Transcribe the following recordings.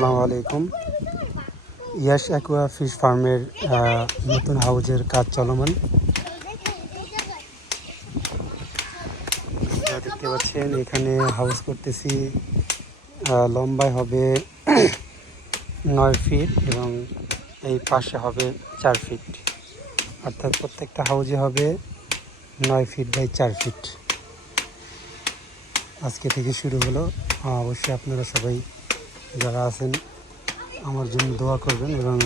আসসালামু আলাইকুম। Yash aqua fish ফার্মের নতুন হাউজের কাজ চলমান। আপনারা দেখতে পাচ্ছেন এখানে হাউস করতেছি। লম্বায় হবে 9 ফিট এবং এই পাশে হবে 4 ফিট, অর্থাৎ প্রত্যেকটা হাউজে হবে 9 ফিট বাই 4 ফিট। আজকে থেকে শুরু হলো। অবশ্যই আপনারা সবাই যারা আছেন আমার জন্য দোয়া করবেন এবং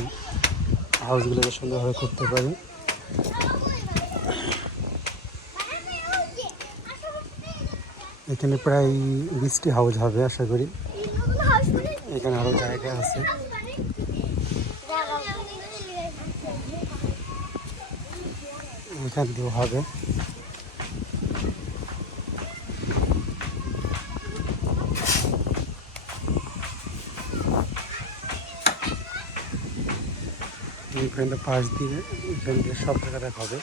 হাউসগুলোকে সুন্দরভাবে করতে পারি। এখানে প্রায় 20টি হাউস হবে আশা করি। এখানে আরও জায়গা আছে। এখান দিয়েও হবে। এখানটা পাশ দিয়ে এখান দিয়ে সব জায়গা দেখা হবে।